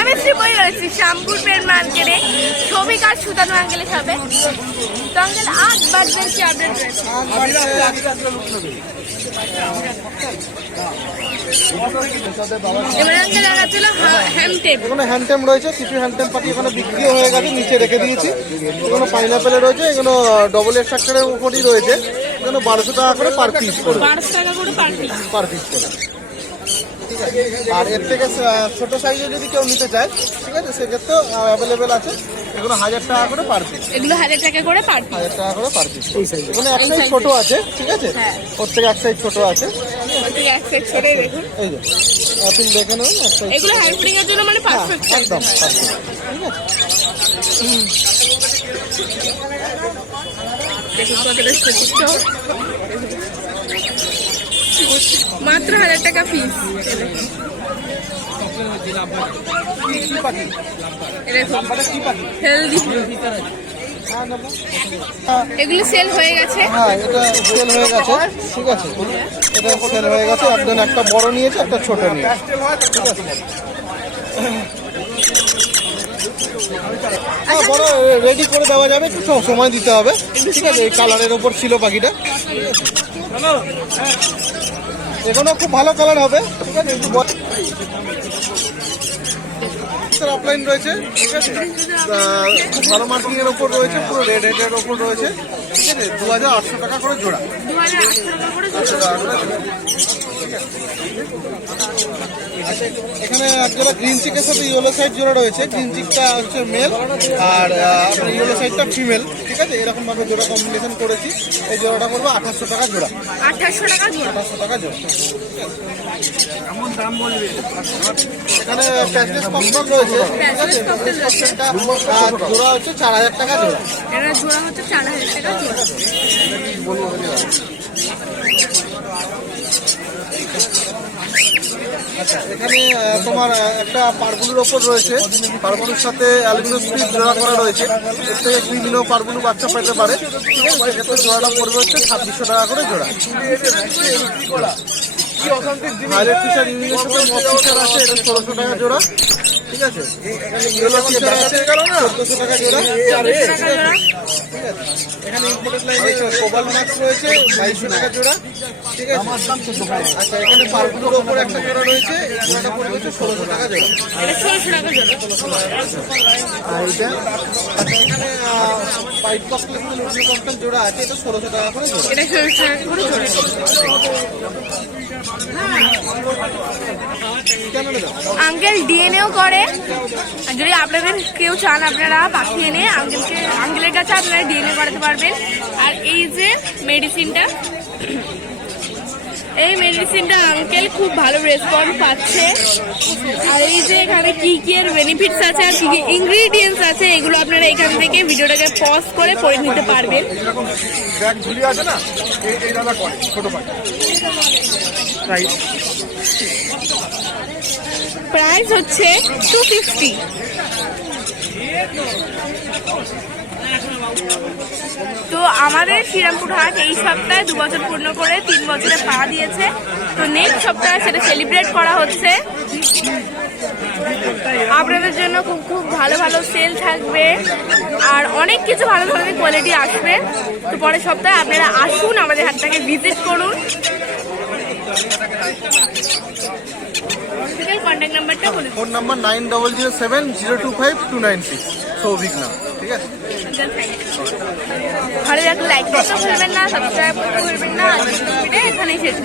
আমি রয়েছি শ্যামপুর পেন মার্কেটে। আর সুতানু আঙ্কেলের সাথে। তো আঙ্কেল আজ কি আপডেট রয়েছে? হ্যান্ডটেম কিছু হ্যান্ডটেম পাখি এখানে বিক্রিও হয়ে গেছে নিচে রেখে দিয়েছি। এগুলো পাইনাপেলে রয়েছে এগুলো ডবল স্ট্রাকচারের উপরই রয়েছে। এগুলো বারোশো টাকা করে পার পিস করে। বারোশো টাকা করে পার পিস করে। ঠিক আছে আর এর থেকে ছোট সাইজে যদি কেউ নিতে চায় ঠিক আছে সেক্ষেত্রে অ্যাভেলেবেল আছে। এগুলো হাজার টাকা করে পার পিস এগুলো হাজার টাকা করে পার পিস হাজার টাকা করে পার পিস এখানে এক সাইজ ছোট আছে ঠিক আছে? হ্যাঁ। ওর থেকে এক সাইজ ছোট আছে। এক সেট ছড়ে দেখুন। এই যে আপনি দেখে নেবেন এক এগুলো ছোট। হ্যান্ড এর জন্য মানে হ্যাঁ, পারফেক্ট একদম perfect। ঠিক আছে? দেখুন মাত্র হাজার টাকা পিস এগুলো সেল হয়ে গেছে। হ্যাঁ এটা সেল হয়ে গেছে। ঠিক আছে এটা সেল হয়ে গেছে। একজন একটা বড় নিয়েছে একটা ছোট নিয়েছে। ঠিক আছে। হ্যাঁ বড় রেডি করে দেওয়া যাবে। একটু সময় দিতে হবে। ঠিক আছে এই কালারের ওপর ছিল পাখিটা এখনও খুব ভালো কালার হবে ঠিক আছে? একটু অফলাইন রয়েছে ঠিক আছে? খুব ভালো মার্কিংয়ের ওপর রয়েছে পুরো রেড হেডের ওপর রয়েছে ঠিক আছে? দু হাজার আটশো টাকা করে জোড়া। দু আটশো টাকা করে আটশো টাকা করে জোড়া। এখানে একজোড়া গ্রিন চিকের সাথে ইয়েলো সাইড জোড়া রয়েছে। গ্রিন চিকটা হচ্ছে মেল আর আপনার ইয়েলো সাইডটা ফিমেল ঠিক আছে? এরকম ভাবে জোড়া কম্বিনেশন করেছি। এই জোড়াটা করব আঠাশশো টাকা জোড়া। আঠাশশো টাকা জোড়া। আঠাশশো টাকা জোড়া। এখানে কম্পাউন্ড রয়েছে ঠিক আছে? Cashless cocktail রয়েছে। এটা, জোড়া হচ্ছে চার হাজার টাকা জোড়া। এটা জোড়া হচ্ছে চার হাজার টাকা জোড়া। এখানে তোমার একটা পারবুলুর ওপর রয়েছে। পারবুলুর সাথে অ্যালুমিনো স্পিড জোড়া করা রয়েছে। এর থেকে বিভিন্ন পারবুলু বাচ্চা পেতে পারে। সেক্ষেত্রে জোড়াটা পড়বে হচ্ছে ছাব্বিশশো টাকা করে জোড়া। হাইলাইট ফিচার ইউনিটের সাথে মক ফিচার আছে এটা ষোলোশো টাকা জোড়া। ঠিক আছে? চোদ্দোশো টাকা জোড়া। টাকা জোড়া এখানে ইম্পোর্টেড লাইনে কোবাল ম্যাক্স রয়েছে বাইশশো টাকা জোড়া ঠিক আছে? আচ্ছা এখানে পারগুলোর ওপর একটা জোড়া রয়েছে এই জোড়াটা পড়ে হচ্ছে ষোলোশো টাকা জোড়া। ষোলোশো টাকা জোড়া। আর এটা আচ্ছা এখানে পাইপ জোড়া আছে এটা ষোলোশো টাকা করে জোড়া। এটা ষোলোশো টাকা করে জোড়া। আঙ্কেল ডিএনএও করে। যদি আপনাদের কেউ চান আপনারা পাঠিয়ে এনে আঙ্কেলকে আঙ্কেলের কাছে আপনারা ডিএনএ করাতে পারবেন। আর এই যে মেডিসিনটা এই মেডিসিনটা আঙ্কেল খুব ভালো রেসপন্স পাচ্ছে। আর এই যে এখানে কি কি এর বেনিফিটস আছে আর কি কি ইনগ্রিডিয়েন্টস আছে এগুলো আপনারা এখান থেকে ভিডিওটাকে পজ করে পড়ে নিতে পারবেন। এরকম ব্যাগ ঝুলি আছে না? এই এই দাদা করে ছোট পাখি রাইট প্রাইস হচ্ছে টু ফিফটি তো আমাদের শ্রীরামপুর হাট এই সপ্তাহে দু বছর পূর্ণ করে তিন বছরে পা দিয়েছে। তো নেক্সট সপ্তাহে সেটা সেলিব্রেট করা হচ্ছে। আপনাদের জন্য খুব খুব ভালো ভালো সেল থাকবে। আর অনেক কিছু ভালো ধরনের কোয়ালিটি আসবে। তো পরের সপ্তাহে আপনারা আসুন আমাদের হাটটাকে ভিজিট করুন। কন্ট্যাক্ট নাম্বারটা বলুন। Phone number nine double zero seven zero two five two nine six Souvik নাম ঠিক আছে? ভালো লাগলে লাইক করতে ভুলবেন না সাবস্ক্রাইব করতে ভুলবেন না আজকের ভিডিও এখানেই শেষ